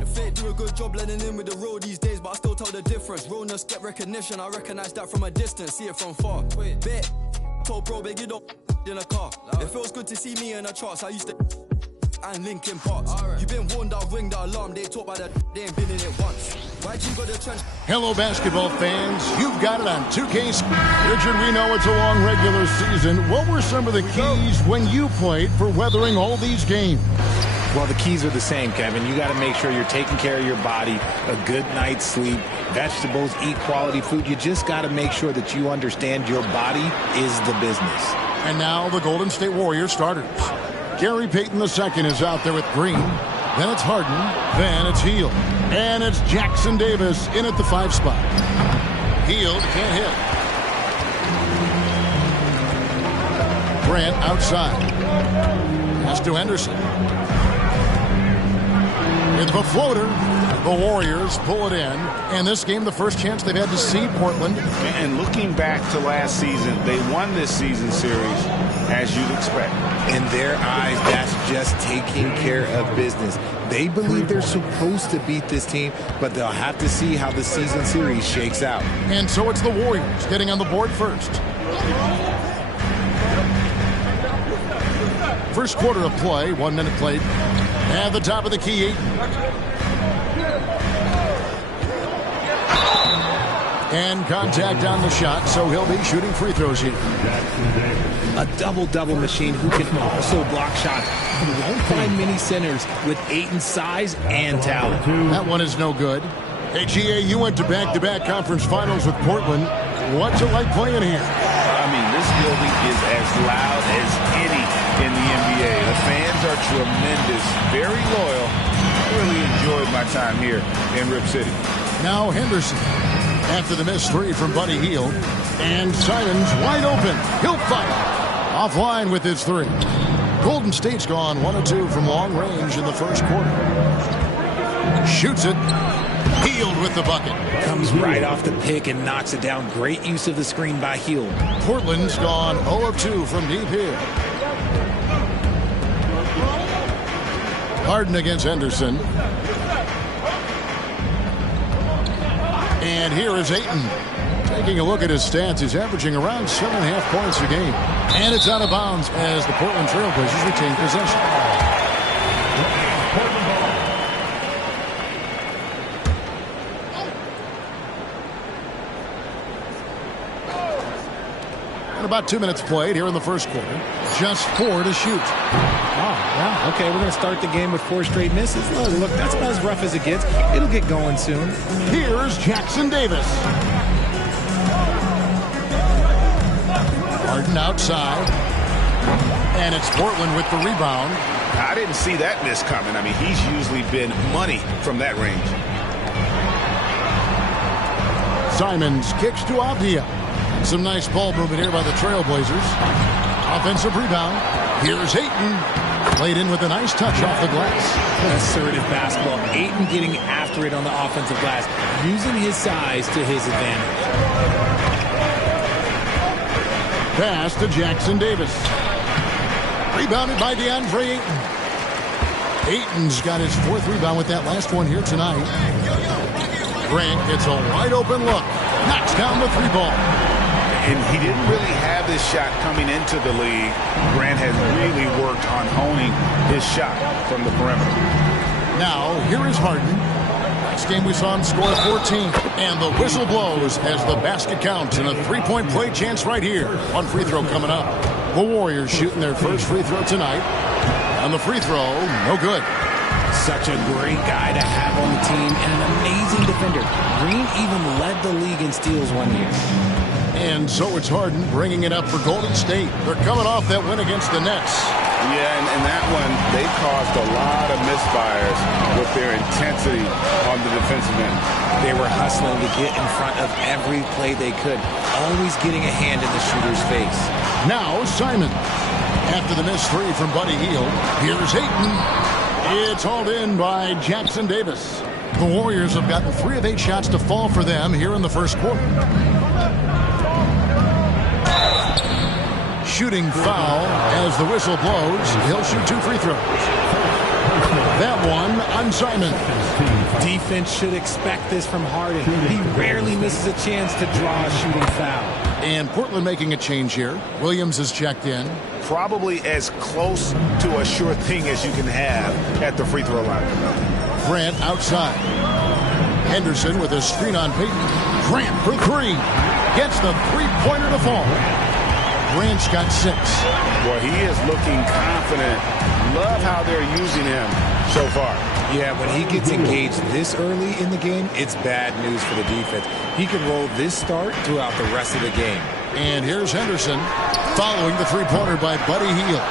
The fake do a good job blending in with the real these days, but I still tell the difference. Realness get recognition, I recognize that from a distance, see it from far. Bet, told bro, big you don't in a car. It feels good to see me in the charts, I used to and Linkin Parks. You been warned, I'll ring the alarm. They talk about that, they ain't been in it once. Why'd you go to the trench? Hello, basketball fans. You've got it on 2K. Richard, we know it's a long regular season. What were some of the keys when you played for weathering all these games? Well, the keys are the same, Kevin. You got to make sure you're taking care of your body, a good night's sleep, vegetables, eat quality food. You just got to make sure that you understand your body is the business. And now the Golden State Warriors starters. Gary Payton II is out there with Green. Then it's Harden. Then it's Hield. And it's Jackson Davis in at the 5 spot. Hield can't hit. Grant outside. Pass to Henderson. It's a floater. The Warriors pull it in. And this game, the first chance they've had to see Portland. And looking back to last season, they won this season series as you'd expect. In their eyes, that's just taking care of business. They believe they're supposed to beat this team, but they'll have to see how the season series shakes out. And so it's the Warriors getting on the board first. First quarter of play, 1 minute played. At the top of the key, Ayton. And contact on the shot, so he'll be shooting free throws here. A double-double machine who can also block shots. You won't find many centers with Ayton's size and talent. That one is no good. Hey, GA, you went to back-to-back conference finals with Portland. What's it like playing here? I mean, this building is as loud as any in the NBA. The fans are tremendous, very loyal. I really enjoyed my time here in Rip City. Now Henderson. After the missed 3 from Buddy Hield. And Simons wide open. He'll fire. Offline with his 3. Golden State's gone 1 of 2 from long range in the first quarter. Shoots it. Hield with the bucket. Comes right off the pick and knocks it down. Great use of the screen by Hield. Portland's gone 0 of 2 from deep here. Harden against Henderson. And here is Ayton. Taking a look at his stats, he's averaging around 7.5 points a game. And it's out of bounds as the Portland Trailblazers retain possession. And about 2 minutes played here in the first quarter. Just 4 to shoot. Oh, yeah, okay, we're going to start the game with 4 straight misses. Look, that's about as rough as it gets. It'll get going soon. Here's Jackson Davis. Harden outside. And it's Portland with the rebound. I didn't see that miss coming. I mean, he's usually been money from that range. Simons kicks to Avdia. Some nice ball movement here by the Trailblazers. Offensive rebound. Here's Ayton. Played in with a nice touch off the glass. Assertive basketball. Ayton getting after it on the offensive glass. Using his size to his advantage. Pass to Jackson Davis. Rebounded by DeAndre Ayton. Ayton's got his 4th rebound with that last one here tonight. Grant gets a wide open look. Knocks down the 3 ball. And he didn't really have this shot coming into the league. Grant has really worked on honing his shot from the perimeter. Now, here is Harden. Last game we saw him score 14. And the whistle blows as the basket counts and a 3-point play chance right here. 1 free throw coming up. The Warriors shooting their first free throw tonight. On the free throw, no good. Such a great guy to have on the team and an amazing defender. Green even led the league in steals one year. And so it's Harden bringing it up for Golden State. They're coming off that win against the Nets. Yeah, and that one, they caused a lot of misfires with their intensity on the defensive end. They were hustling to get in front of every play they could, always getting a hand in the shooter's face. Now Simons. After the missed 3 from Buddy Hield, here's Ayton. It's hauled in by Jackson Davis. The Warriors have gotten 3 of 8 shots to fall for them here in the first quarter. Shooting foul as the whistle blows. He'll shoot 2 free throws. That one on Simon. Defense should expect this from Harden. He rarely misses a chance to draw a shooting foul. And Portland making a change here. Williams is checked in. Probably as close to a sure thing as you can have at the free throw line. Grant outside. Henderson with a screen on Payton. Grant for three. Gets the three-pointer to fall. Grant's got 6. Well, he is looking confident. Love how they're using him so far. Yeah, when he gets engaged this early in the game, it's bad news for the defense. He can roll this start throughout the rest of the game. And here's Henderson following the three-pointer by Buddy Hield.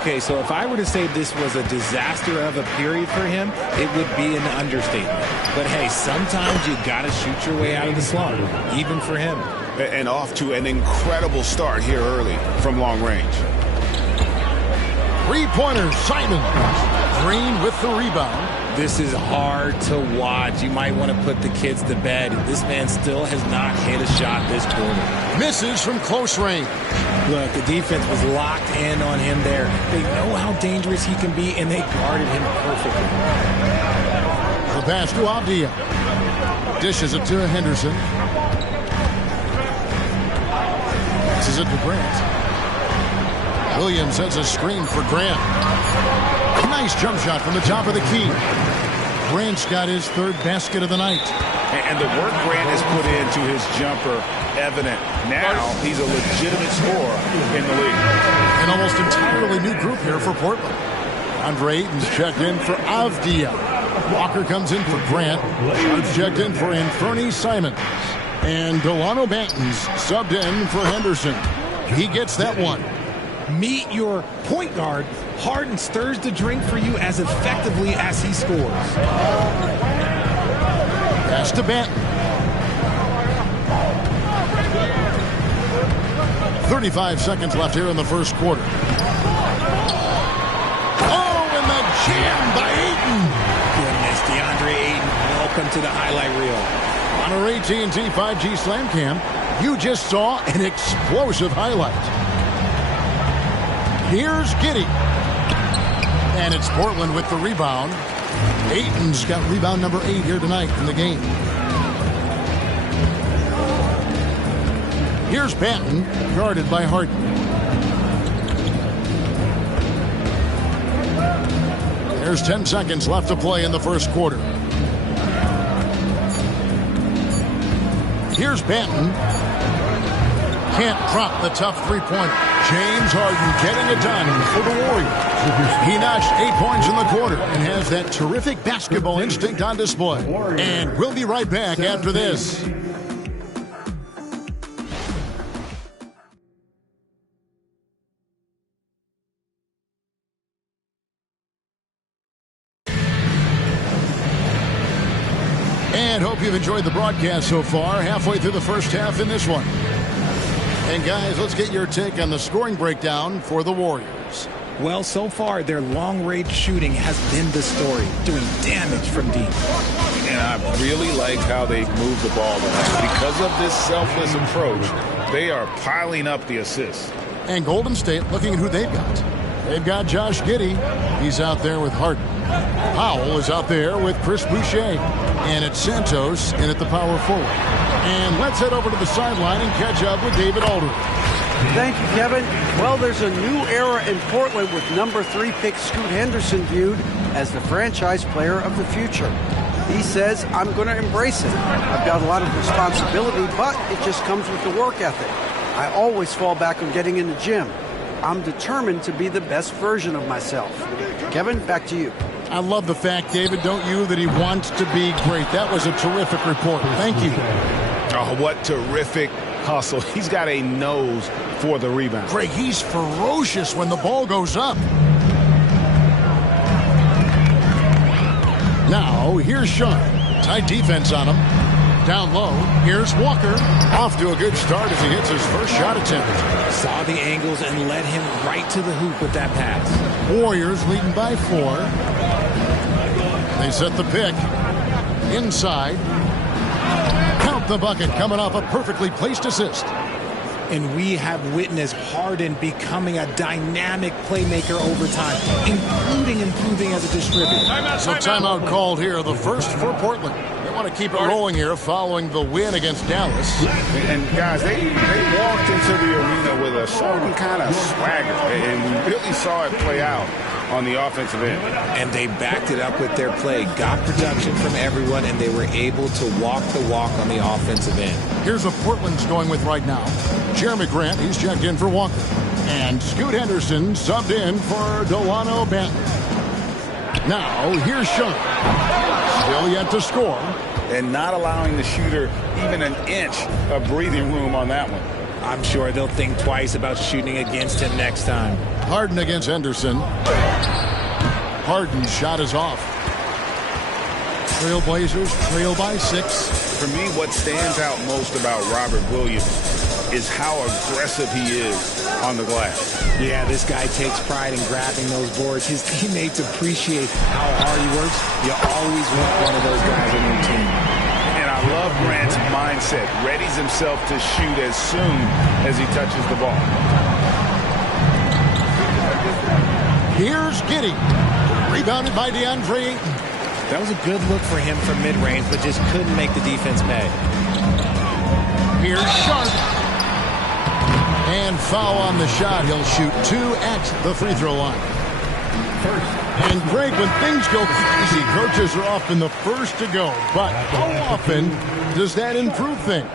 Okay, so if I were to say this was a disaster of a period for him, it would be an understatement. But hey, sometimes you got to shoot your way out of the slump, even for him. And off to an incredible start here early from long range. Three-pointer, Simon. Green with the rebound. This is hard to watch. You might want to put the kids to bed. This man still has not hit a shot this quarter. Misses from close range. Look, the defense was locked in on him there. They know how dangerous he can be, and they guarded him perfectly. The pass to Avdia. Dishes it to Henderson. Passes it to Grant. Williams has a screen for Grant. Nice jump shot from the top of the key. Grant's got his 3rd basket of the night. And the work Grant has put into his jumper evident. Now he's a legitimate scorer in the league. An almost entirely new group here for Portland. Andre Ayton's checked in for Avdia. Walker comes in for Grant. Sharp's checked in for Anthony Simons. And Delano Banton's subbed in for Henderson. He gets that one. Meet your point guard. Harden stirs the drink for you as effectively as he scores. Pass to Banton. 35 seconds left here in the first quarter. Oh, and the jam by Ayton. Goodness, DeAndre Ayton, welcome to the highlight reel. On our AT&T 5G Slam Cam, you just saw an explosive highlight. Here's Giddey. And it's Portland with the rebound. Ayton's got rebound number 8 here tonight in the game. Here's Banton, guarded by Harden. There's 10 seconds left to play in the first quarter. Here's Banton. Can't drop the tough three-pointer. James Harden getting it done for the Warriors. He notched 8 points in the quarter and has that terrific basketball instinct on display. And we'll be right back after this. And hope you've enjoyed the broadcast so far. Halfway through the first half in this one. And guys, let's get your take on the scoring breakdown for the Warriors. Well, so far, their long-range shooting has been the story, doing damage from deep. And I really like how they move the ball tonight. Because of this selfless approach, they are piling up the assists. And Golden State looking at who they've got. They've got Josh Giddey. He's out there with Harden. Powell is out there with Chris Boucher. And it's Santos in at the power forward. And let's head over to the sideline and catch up with David Aldridge. Thank you, Kevin. Well, there's a new era in Portland with number 3 pick Scoot Henderson viewed as the franchise player of the future. He says, I'm going to embrace it. I've got a lot of responsibility, but it just comes with the work ethic. I always fall back on getting in the gym. I'm determined to be the best version of myself. Kevin, back to you. I love the fact, David, don't you, that he wants to be great. That was a terrific report. Thank you. Oh, what terrific hustle. He's got a nose for the rebound. Greg, he's ferocious when the ball goes up. Now, here's Sean. Tight defense on him. Down low, here's Walker. Off to a good start as he hits his first shot attempt. Saw the angles and led him right to the hoop with that pass. Warriors leading by 4. They set the pick. Inside. Count the bucket coming off a perfectly placed assist. And we have witnessed Harden becoming a dynamic playmaker over time, including improving as a distributor. So timeout called here, the first for Portland. They want to keep it rolling here following the win against Dallas. And guys, they walked into the arena with a certain kind of swagger, and we really saw it play out on the offensive end. And they backed it up with their play, got production from everyone, and they were able to walk the walk on the offensive end. Here's what Portland's going with right now. Jeremy Grant, he's checked in for Walker. And Scoot Henderson subbed in for Delano Banton. Now, here's Sean. Still yet to score. And not allowing the shooter even an inch of breathing room on that one. I'm sure they'll think twice about shooting against him next time. Harden against Henderson. Harden's shot is off. Trailblazers trail by 6. For me, what stands out most about Robert Williams is how aggressive he is on the glass. Yeah, this guy takes pride in grabbing those boards. His teammates appreciate how hard he works. You always want one of those guys on your team. And I love Grant's mindset. Readies himself to shoot as soon as he touches the ball. Here's Giddey. Rebounded by DeAndre Ayton. That was a good look for him from mid-range, but just couldn't make the defense pay. Here's Sharp. And foul on the shot. He'll shoot 2 at the free throw line. And Greg, when things go crazy, coaches are often the first to go. But how often does that improve things?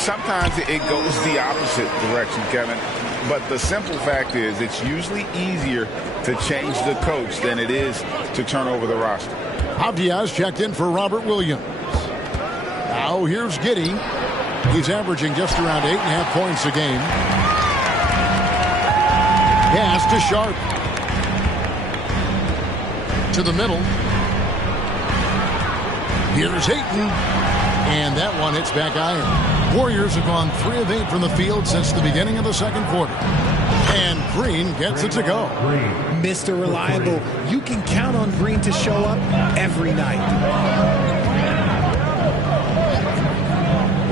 Sometimes it goes the opposite direction, Kevin. But the simple fact is it's usually easier to change the coach than it is to turn over the roster. Diaz checked in for Robert Williams. Now here's Giddey. He's averaging just around 8.5 points a game. Pass to Sharp. To the middle. Here's Ayton. And that one hits back iron. Warriors have gone 3 of 8 from the field since the beginning of the second quarter. And Green gets it to go. Mr. Reliable. You can count on Green to show up every night.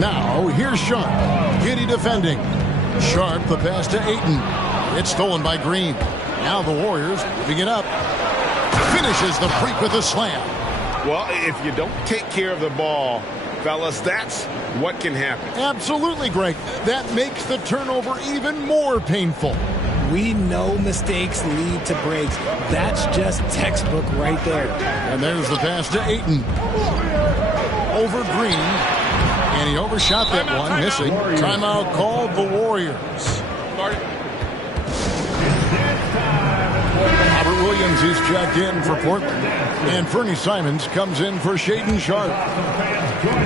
Now, here's Sharp. Giddey defending. Sharp, the pass to Ayton. It's stolen by Green. Now the Warriors moving it up. Finishes the break with a slam. Well, if you don't take care of the ball, fellas, that's what can happen. Absolutely, Greg. That makes the turnover even more painful. We know mistakes lead to breaks. That's just textbook right there. And there's the pass to Ayton. Over Green. And he overshot that one, missing. Timeout called the Warriors. Robert Williams is checked in for Portland. And Fernie Simons comes in for Shaedon Sharp.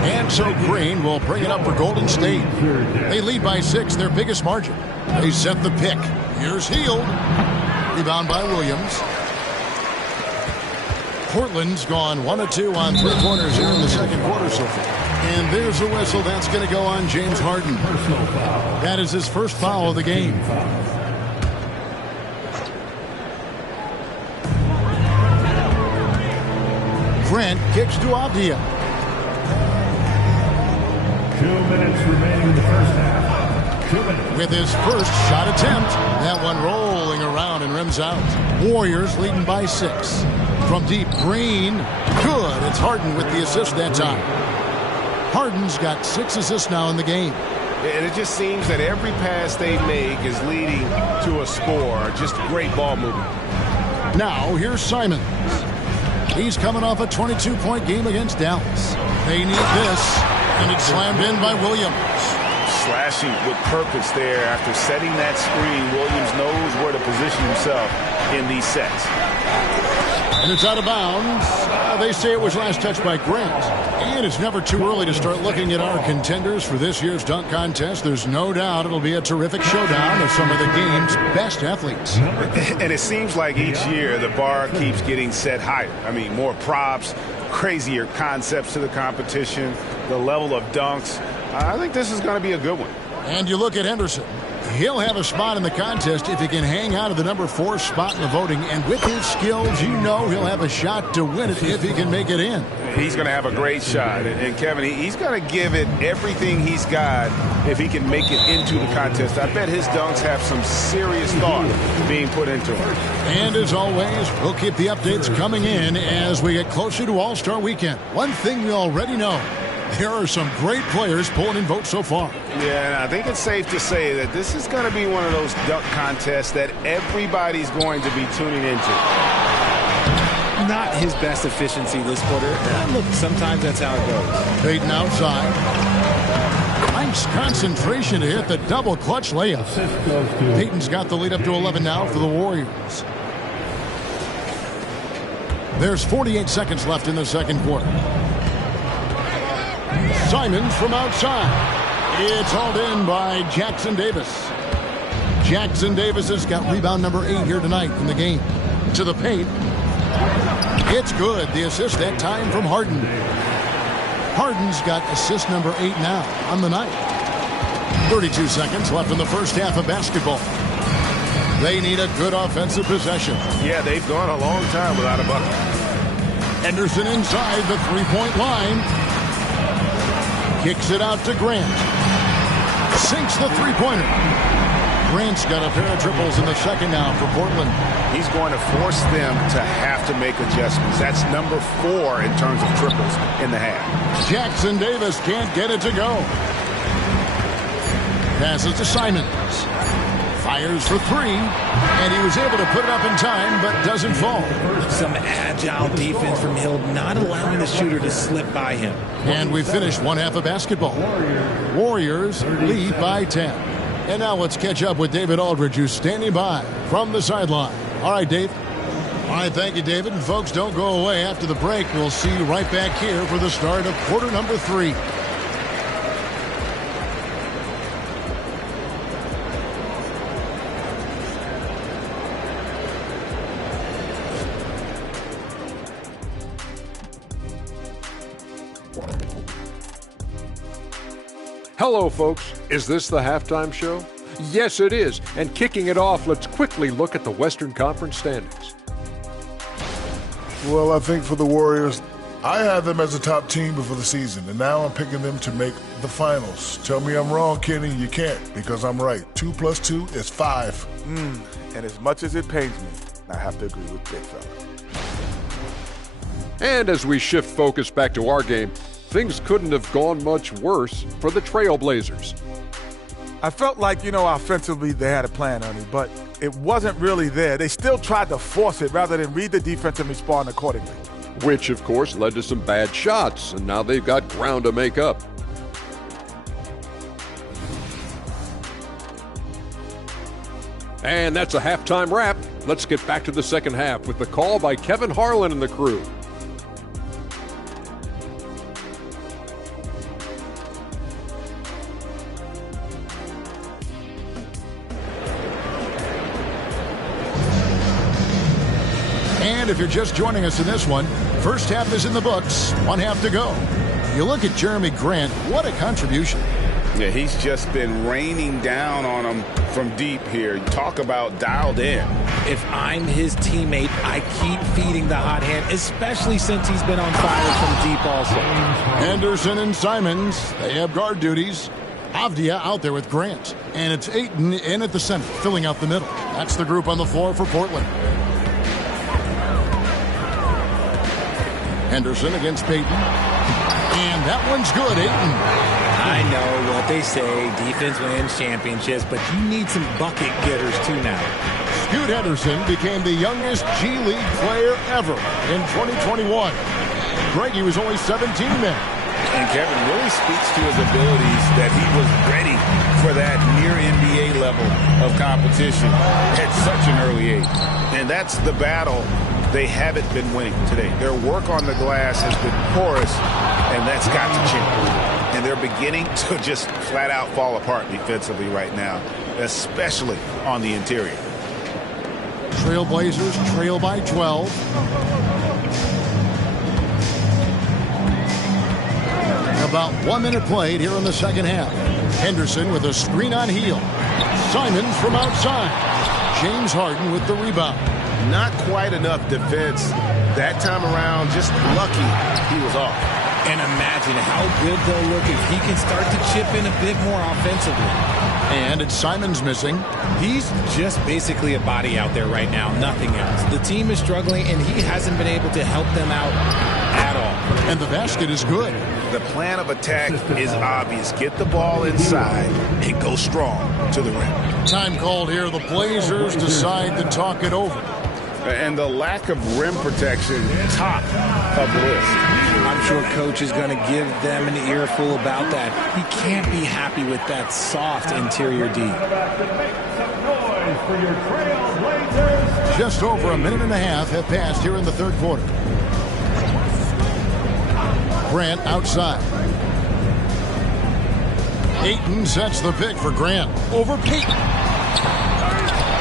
And so Green will bring it up for Golden State. They lead by 6, their biggest margin. They set the pick. Here's Hield. Rebound by Williams. Portland's gone 1 of 2 on 3 corners here in the second quarter so far. And there's a whistle. That's going to go on James Harden. That is his first foul of the game. Grant kicks to Avdia. 2 minutes remaining in the first half. 2 minutes. With his first shot attempt. That one rolling around and rims out. Warriors leading by 6. From deep, Green. Good. It's Harden with the assist that time. Harden's got 6 assists now in the game. And it just seems that every pass they make is leading to a score. Just great ball movement. Now, here's Simons. He's coming off a 22-point game against Dallas. They need this, and it's slammed in by Williams. Slashing with purpose there after setting that screen. Williams knows where to position himself in these sets. And it's out of bounds. They say it was last touched by Grant. And it's never too early to start looking at our contenders for this year's dunk contest. There's no doubt it'll be a terrific showdown of some of the game's best athletes. And it seems like each year the bar keeps getting set higher. I mean, more props, crazier concepts to the competition, the level of dunks. I think this is going to be a good one. And you look at Henderson. He'll have a spot in the contest if he can hang out of the number 4 spot in the voting. And with his skills, you know he'll have a shot to win it if he can make it in. He's going to have a great shot. And Kevin, he's going to give it everything he's got if he can make it into the contest. I bet his dunks have some serious thought being put into them. And as always, we'll keep the updates coming in as we get closer to All-Star Weekend. One thing we already know, there are some great players pulling in votes so far. Yeah, and I think it's safe to say that this is going to be one of those dunk contests that everybody's going to be tuning into. Not his best efficiency this quarter. Look, sometimes that's how it goes. Payton outside. Nice concentration to hit the double clutch layup. Payton's got the lead up to 11 now for the Warriors. There's 48 seconds left in the second quarter. Simons from outside. It's hauled in by Jackson Davis. Jackson Davis has got rebound number 8 here tonight in the game. To the paint. It's good. The assist that time from Harden. Harden's got assist number 8 now on the night. 32 seconds left in the first half of basketball. They need a good offensive possession. Yeah, they've gone a long time without a bucket. Henderson inside the three-point line. Kicks it out to Grant. Sinks the three-pointer. Grant's got a pair of triples in the second now for Portland. He's going to force them to have to make adjustments. That's number 4 in terms of triples in the half. Jackson Davis can't get it to go. Passes to Simons. Fires for 3, and he was able to put it up in time, but doesn't fall. Some agile defense from Hill, not allowing the shooter to slip by him. And we finished one half of basketball. Warriors lead by 10. And now let's catch up with David Aldridge, who's standing by from the sideline. All right, Dave. All right, thank you, David. And folks, don't go away. After the break, we'll see you right back here for the start of quarter number 3. Hello, folks. Is this the halftime show? Yes, it is. And kicking it off, let's quickly look at the Western Conference standings. Well, I think for the Warriors, I had them as a top team before the season, and now I'm picking them to make the finals. Tell me I'm wrong, Kenny. You can't, because I'm right. 2 + 2 is 5. And as much as it pains me, I have to agree with Big Fella. And as we shift focus back to our game, things couldn't have gone much worse for the Trailblazers. I felt like, offensively they had a plan, Ernie, but it wasn't really there. They still tried to force it rather than read the defense and respond accordingly. Which, of course, led to some bad shots, and now they've got ground to make up. And that's a halftime wrap. Let's get back to the second half with the call by Kevin Harlan and the crew. And if you're just joining us in this one, first half is in the books, one half to go. You look at Jeremy Grant, what a contribution. Yeah, he's just been raining down on him from deep here. Talk about dialed in. If I'm his teammate, I keep feeding the hot hand, especially since he's been on fire from deep also. Henderson and Simons, they have guard duties. Avdia out there with Grant. And it's Ayton in at the center, filling out the middle. That's the group on the floor for Portland. Henderson against Payton. And that one's good, Ayton. I know what they say, defense wins championships, but you need some bucket getters too now. Scoot Henderson became the youngest G League player ever in 2021. Greg, he was only 17 then. And Kevin really speaks to his abilities that he was ready for that near NBA level of competition at such an early age. And that's the battle they haven't been winning today. Their work on the glass has been porous, and that's got to change. And they're beginning to just flat out fall apart defensively right now, especially on the interior. Trailblazers trail by 12. About 1 minute played here in the second half. Henderson with a screen on Heel. Simons from outside. James Harden with the rebound. Not quite enough defense that time around. Just lucky he was off. And imagine how good they'll look if he can start to chip in a bit more offensively. And it's Simons missing. He's just basically a body out there right now, nothing else. The team is struggling, and he hasn't been able to help them out at all. And the basket is good. The plan of attack is obvious. Get the ball inside and go strong to the rim. Time called here. The Blazers decide to talk it over. And the lack of rim protection, top of the list. I'm sure Coach is going to give them an earful about that. He can't be happy with that soft interior D. Just over a minute and a half have passed here in the third quarter. Grant outside. Ayton sets the pick for Grant over Payton.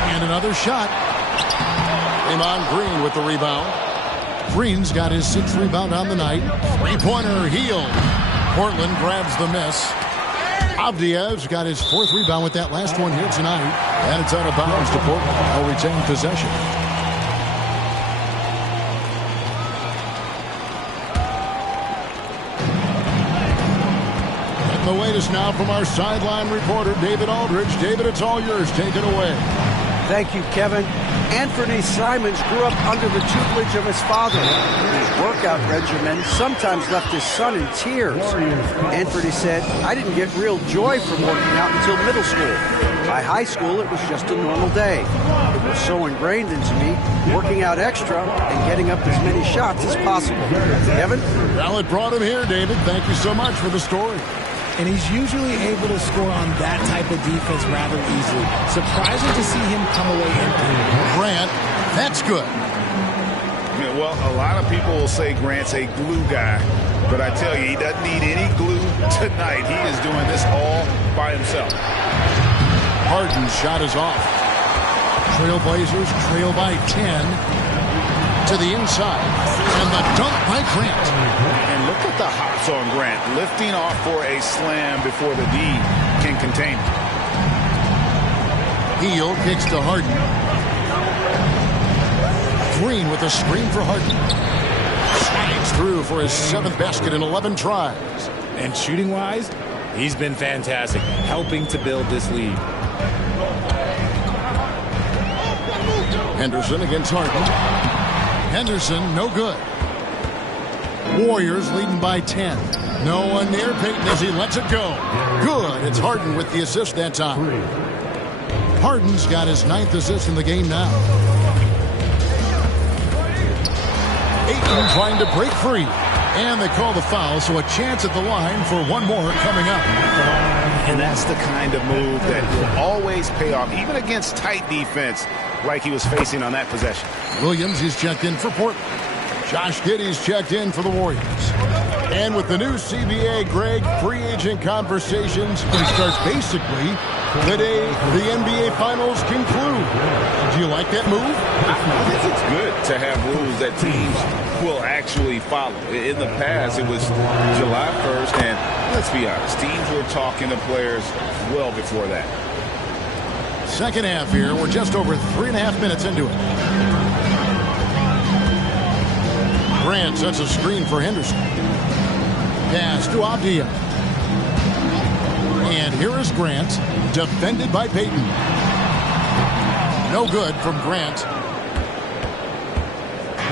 And another shot. Iman Green with the rebound. Green's got his 6th rebound on the night. Three-pointer, Hield. Portland grabs the miss. Avdiev's got his 4th rebound with that last one here tonight. And it's out of bounds to Portland. They'll retain possession. And the latest now from our sideline reporter, David Aldridge. David, it's all yours. Take it away. Thank you, Kevin. Anthony Simons grew up under the tutelage of his father. His workout regimen sometimes left his son in tears. Anthony said, "I didn't get real joy from working out until middle school. By high school, it was just a normal day. It was so ingrained into me, working out extra and getting up as many shots as possible." Kevin? Well, it brought him here, David. Thank you so much for the story. And he's usually able to score on that type of defense rather easily. Surprising to see him come away empty. Grant, that's good. Well, a lot of people will say Grant's a glue guy, but I tell you, he doesn't need any glue tonight. He is doing this all by himself. Harden's shot is off. Trailblazers trail by 10 to the inside. And the dunk by Grant. And look at the hops on Grant, lifting off for a slam before the D can contain him. Hield kicks to Harden. Green with a screen for Harden. Slides through for his 7th basket in 11 tries. And shooting-wise, he's been fantastic, helping to build this lead. Henderson against Harden. Henderson, no good. Warriors leading by 10. No one near Payton as he lets it go. Good. It's Harden with the assist that time. Harden's got his 9th assist in the game now. Ayton trying to break free. And they call the foul, so a chance at the line for one more coming up. And that's the kind of move that will always pay off, even against tight defense like he was facing on that possession. Williams is checked in for Portland. Josh Giddey's checked in for the Warriors. And with the new CBA, Greg, free agent conversations can start basically the day the NBA Finals conclude. Do you like that move? I think it's good to have rules that teams will actually follow. In the past, it was July 1st, and let's be honest, teams were talking to players well before that. Second half here. We're just over 3.5 minutes into it. Grant sets a screen for Henderson. Pass to Avdia. And here is Grant, defended by Payton. No good from Grant.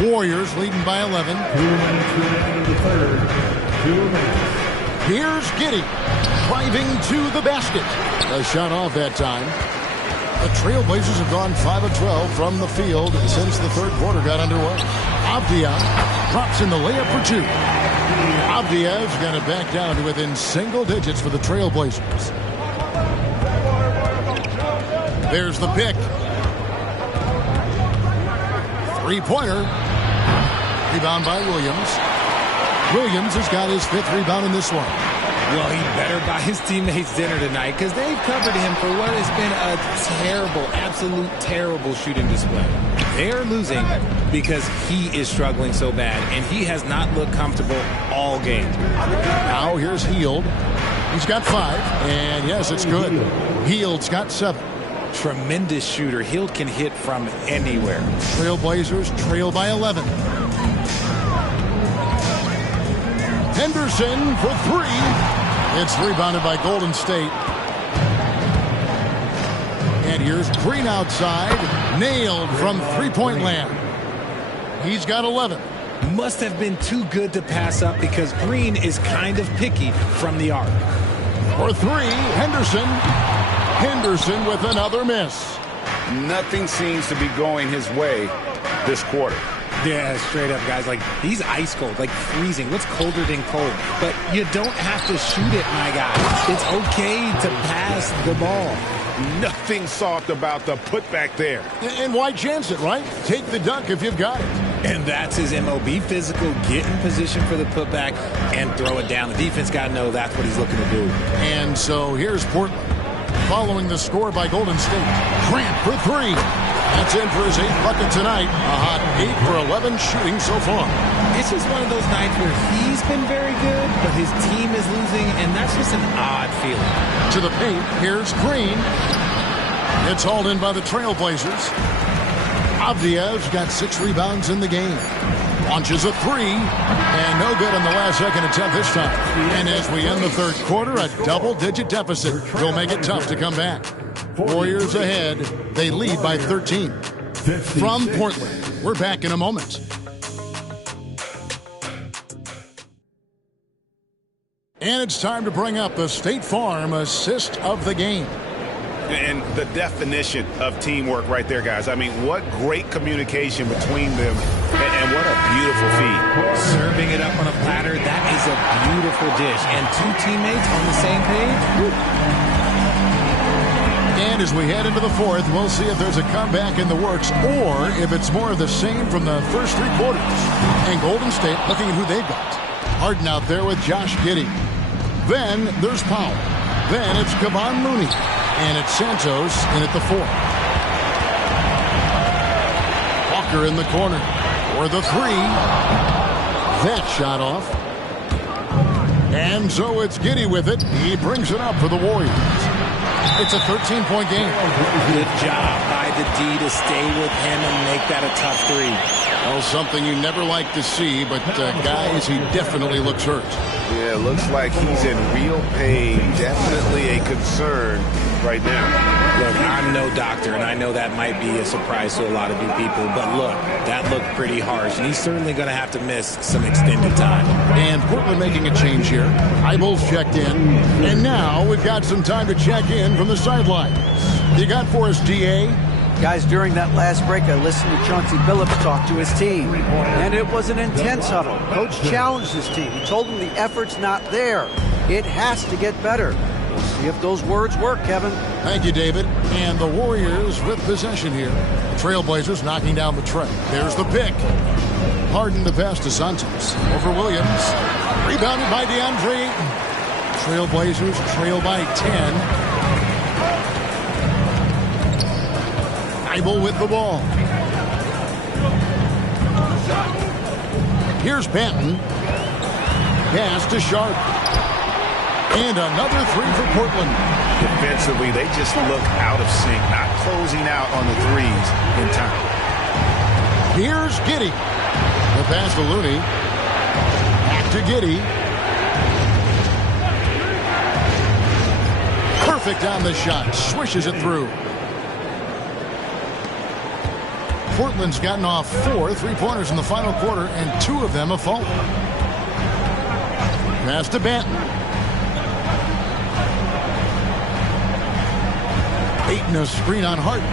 Warriors leading by 11. 2 minutes remaining in the third. 2 minutes. Here's Giddey driving to the basket. A shot off that time. The Trailblazers have gone 5 of 12 from the field since the third quarter got underway. Avdia drops in the layup for 2. Avdia's got it back down to within single digits for the Trailblazers. There's the pick. Three-pointer. Rebound by Williams. Williams has got his 5th rebound in this one. Well, he better buy his teammates dinner tonight because they've covered him for what has been a terrible, absolute terrible shooting display. They are losing because he is struggling so bad, and he has not looked comfortable all game. Now here's Hield. He's got 5, and yes, it's good. Hield's got 7. Tremendous shooter. Hield can hit from anywhere. Trailblazers trail by 11. Henderson for 3. It's rebounded by Golden State. And here's Green outside. Nailed from three-point land. He's got 11. Must have been too good to pass up because Green is kind of picky from the arc. For 3, Henderson. Henderson with another miss. Nothing seems to be going his way this quarter. Yeah, straight up, guys. Like, he's ice cold, like freezing. What's colder than cold? But you don't have to shoot it, my guy. It's okay to pass the ball. Nothing soft about the putback there. And why chance it, right? Take the dunk if you've got it. And that's his MO. Be physical, get in position for the putback, and throw it down. The defense got to know that's what he's looking to do. And so here's Portland. Following the score by Golden State. Grant for 3. That's in for his 8th bucket tonight. A hot 8 for 11 shooting so far. It's just one of those nights where he's been very good, but his team is losing, and that's just an odd feeling. To the paint, here's Green. It's hauled in by the Trailblazers. Avdiev's got 6 rebounds in the game. Launches a 3, and no good on the last second attempt this time. And as we end the third quarter, a double-digit deficit will make it tough to come back. Warriors ahead. They lead by 13. From Portland, we're back in a moment. And it's time to bring up the State Farm assist of the game. And the definition of teamwork right there, guys. I mean, what great communication between them, and what a beautiful feed. Serving it up on a platter, that is a beautiful dish. And 2 teammates on the same page. Woo. And as we head into the fourth, we'll see if there's a comeback in the works or if it's more of the same from the first 3 quarters. And Golden State looking at who they've got. Harden out there with Josh Giddey. Then there's Powell. Then it's Kevon Looney. And it's Santos in at the 4. Walker in the corner for the 3. That shot off. And so it's Giddey with it. He brings it up for the Warriors. It's a 13-point game. Good job by the D to stay with him and make that a tough 3. Well, something you never like to see, but guys, he definitely looks hurt. Yeah, looks like he's in real pain. Definitely a concern right now. Look, I'm no doctor, and I know that might be a surprise to a lot of you people, but look, that looked pretty harsh, and he's certainly going to have to miss some extended time. And Portland making a change here. Eyeballs checked in, and now we've got some time to check in from the sidelines. You got for us, DA? Guys, during that last break, I listened to Chauncey Billups talk to his team, and it was an intense huddle. Coach challenged his team. He told them the effort's not there. It has to get better. We'll see if those words work, Kevin. Thank you, David. And the Warriors with possession here. Trailblazers knocking down the tray. There's the pick. Harden the pass to Santos. Over Williams. Rebounded by DeAndre Ayton. Trailblazers trail by 10. Thibault with the ball. Here's Banton. Pass to Sharp. And another 3 for Portland. Defensively, they just look out of sync, not closing out on the 3s in time. Here's Giddey. The pass to Looney. Back to Giddey. Perfect on the shot. Swishes it through. Portland's gotten off 4 3-pointers in the final quarter, and 2 of them have fallen. Pass to Banton. Ayton a screen on Harden.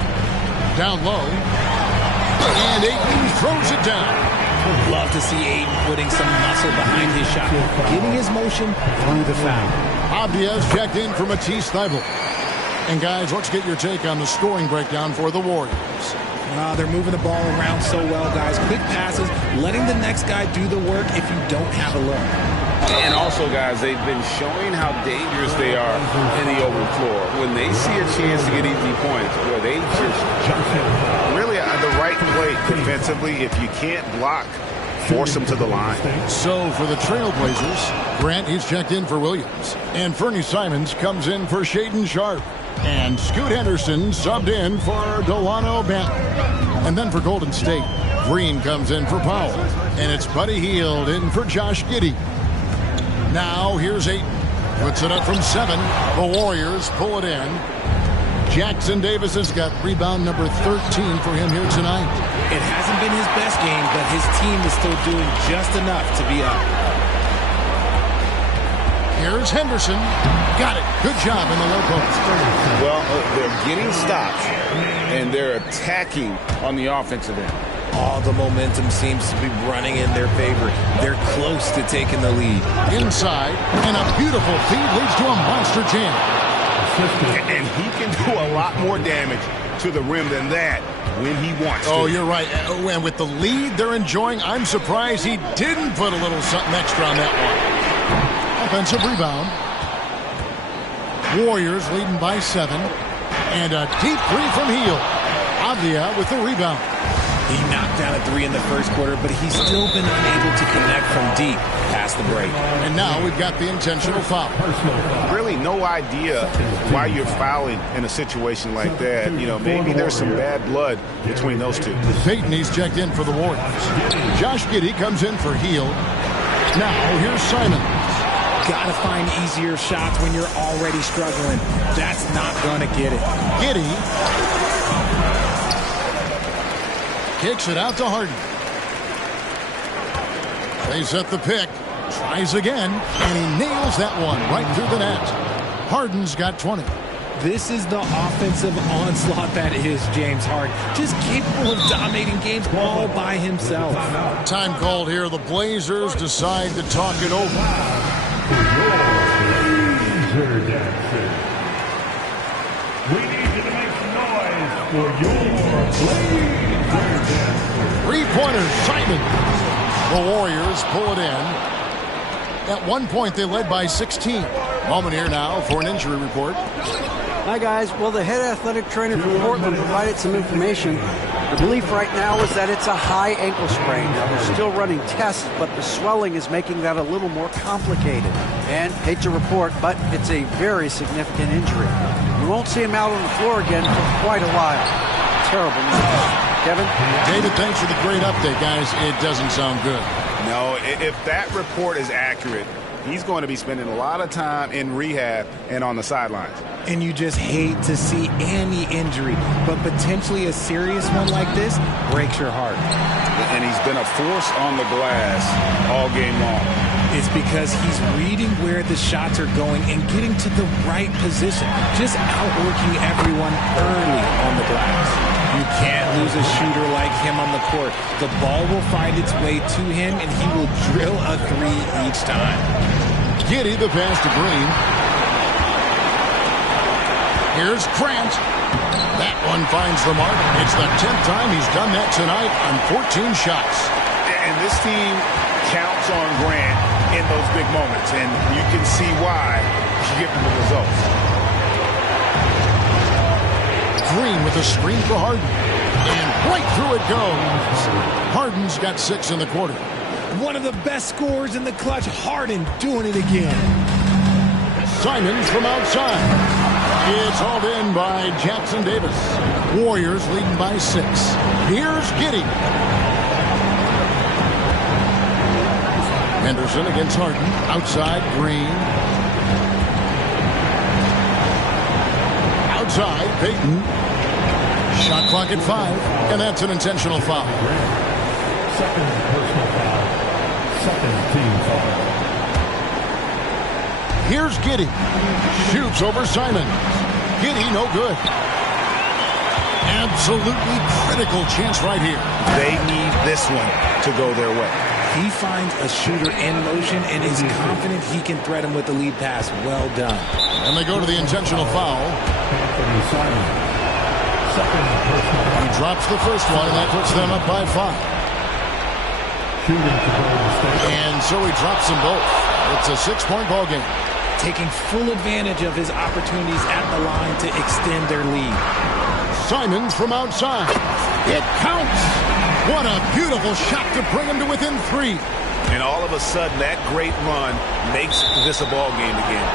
Down low. And Ayton throws it down. Love to see Ayton putting some muscle behind his shot. Getting his motion through the foul. Avdiev's checked in for Matisse Thybulle. And guys, let's get your take on the scoring breakdown for the Warriors. They're moving the ball around so well, guys. Quick passes, letting the next guy do the work if you don't have a look. And also, guys, they've been showing how dangerous they are in the open floor. When they see a chance to get easy points, where they just jump in. Really, the right play defensively, if you can't block force them to the line. So for the Trailblazers, Grant, he's checked in for Williams. And Fernie Simons comes in for Shaedon Sharpe. And Scoot Henderson subbed in for Delano Banton. And then for Golden State, Green comes in for Powell. And it's Buddy Hield in for Josh Giddey. Now here's Ayton. Puts it up from 7. The Warriors pull it in. Jackson Davis has got rebound number 13 for him here tonight. It hasn't been his best game, but his team is still doing just enough to be up. Here's Henderson. Got it. Good job in the low post. Well, they're getting stops, and they're attacking on the offensive end. All the momentum seems to be running in their favor. They're close to taking the lead. Inside, and a beautiful feed leads to a monster jam. And he can do a lot more damage to the rim than that when he wants to. Oh, you're right. And with the lead they're enjoying, I'm surprised he didn't put a little something extra on that one. Offensive rebound. Warriors leading by 7. And a deep 3 from Hield. Avdia with the rebound. He knocked down a 3 in the first quarter, but he's still been unable to connect from deep past the break. And now we've got the intentional foul. Really no idea why you're fouling in a situation like that. You know, maybe there's some bad blood between those two. Payton, he's checked in for the Warriors. Josh Giddey comes in for Hield. Now here's Simon. Gotta find easier shots when you're already struggling. That's not gonna get it. Giddey kicks it out to Harden. They set the pick. Tries again, and he nails that one right through the net. Harden's got 20. This is the offensive onslaught that is James Harden. Just capable of dominating games all by himself. Time called here. The Blazers decide to talk it over. We need you to make some noise for your Blazers. 3-pointers, Simon. The Warriors pull it in. At one point, they led by 16. Moment here now for an injury report. Hi, guys. Well, the head athletic trainer from Portland provided some information. The belief right now is that it's a high ankle sprain. Now, they're still running tests, but the swelling is making that a little more complicated. And, hate to report, but it's a very significant injury. We won't see him out on the floor again for quite a while. Terrible news. Kevin? David, thanks for the great update, guys. It doesn't sound good. No, if that report is accurate, he's going to be spending a lot of time in rehab and on the sidelines. And you just hate to see any injury, but potentially a serious one like this breaks your heart. And he's been a force on the glass all game long. It's because he's reading where the shots are going and getting to the right position, just outworking everyone early on the glass. You can't lose a shooter like him on the court. The ball will find its way to him, and he will drill a 3 each time. Giddey, the pass to Green. Here's Grant. That one finds the mark. It's the 10th time he's done that tonight on 14 shots. And this team counts on Grant in those big moments, and you can see why he's getting the results. Green with a screen for Harden. And right through it goes. Harden's got 6 in the quarter. One of the best scorers in the clutch, Harden doing it again. Simons from outside. It's hauled in by Jackson Davis. Warriors leading by 6. Here's Giddey. Henderson against Harden. Outside, Green. Outside, Payton. Shot clock at 5, and that's an intentional foul. Second personal foul. Second team foul. Here's Giddey. Shoots over Simon. Giddey, no good. Absolutely critical chance right here. They need this one to go their way. He finds a shooter in motion and is confident he can thread him with the lead pass. Well done. And they go to the intentional foul. Anthony Simon. Second personal foul. He drops the first one, and that puts them up by 5. Shooting to Golden State. And so he drops them both. It's a 6-point ball game. Taking full advantage of his opportunities at the line to extend their lead. Simons from outside. It counts. What a beautiful shot to bring him to within 3. And all of a sudden, that great run makes this a ball game again.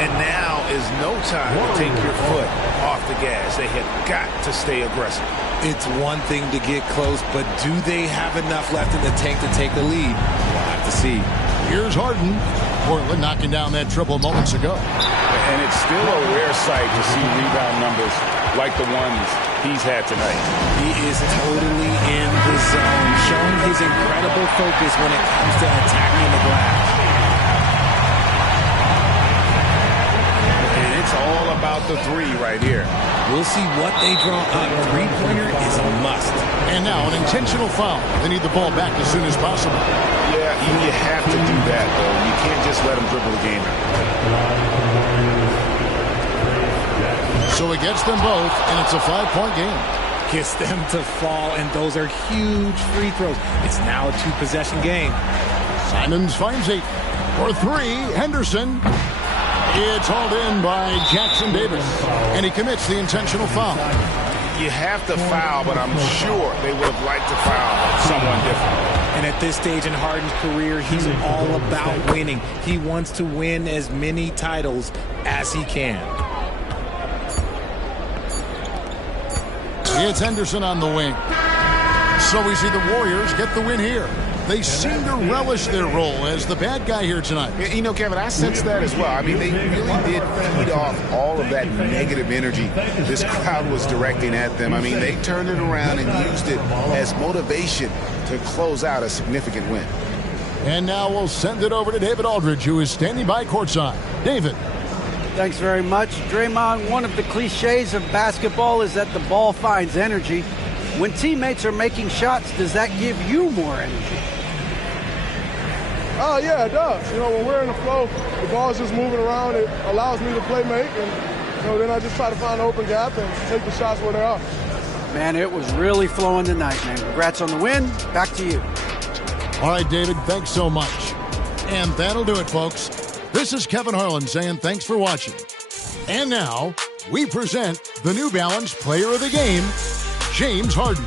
And now is no time to take your foot off the gas. They have got to stay aggressive. It's one thing to get close, but do they have enough left in the tank to take the lead? We'll have to see. Here's Harden. Portland knocking down that triple moments ago. And it's still a rare sight to see rebound numbers like the ones he's had tonight. He is totally in the zone, showing his incredible focus when it comes to attacking the glass. And it's all about the 3 right here. We'll see what they draw up. Three-pointer is a must. And now an intentional foul. They need the ball back as soon as possible. Yeah, you have to do that, though. You can't just let them dribble the game out. So it gets them both, and it's a 5-point game. Gets them to fall, and those are huge free throws. It's now a 2-possession game. Simons finds 8. For 3, Henderson. It's hauled in by Jackson Davis. And he commits the intentional foul. You have to foul, but I'm sure they would have liked to foul someone different. And at this stage in Harden's career, he's all about winning. He wants to win as many titles as he can. It's Henderson on the wing. So we see the Warriors get the win here. They seem to relish their role as the bad guy here tonight. You know, Kevin, I sense that as well. I mean, they really did feed off all of that negative energy this crowd was directing at them. I mean, they turned it around and used it as motivation to close out a significant win. And now we'll send it over to David Aldridge, who is standing by courtside. David. Thanks very much. Draymond, one of the cliches of basketball is that the ball finds energy. When teammates are making shots, does that give you more energy? Yeah, it does. You know, when we're in the flow, the ball's just moving around. It allows me to play make, and then I just try to find an open gap and take the shots where they are. Man, it was really flowing tonight, man. Congrats on the win. Back to you. All right, David, thanks so much. And that'll do it, folks. This is Kevin Harlan saying thanks for watching. And now, we present the New Balance Player of the Game, James Harden.